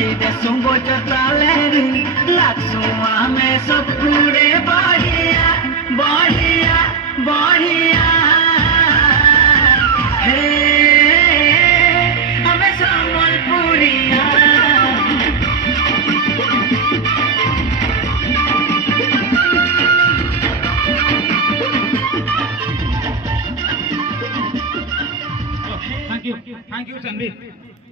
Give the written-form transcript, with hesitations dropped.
नाची दे सुंगो चताले लासू में सब पूरे बढ़िया बढ़िया बढ़िया हे हमें संबलपुरिया थैंक यू रणवीर।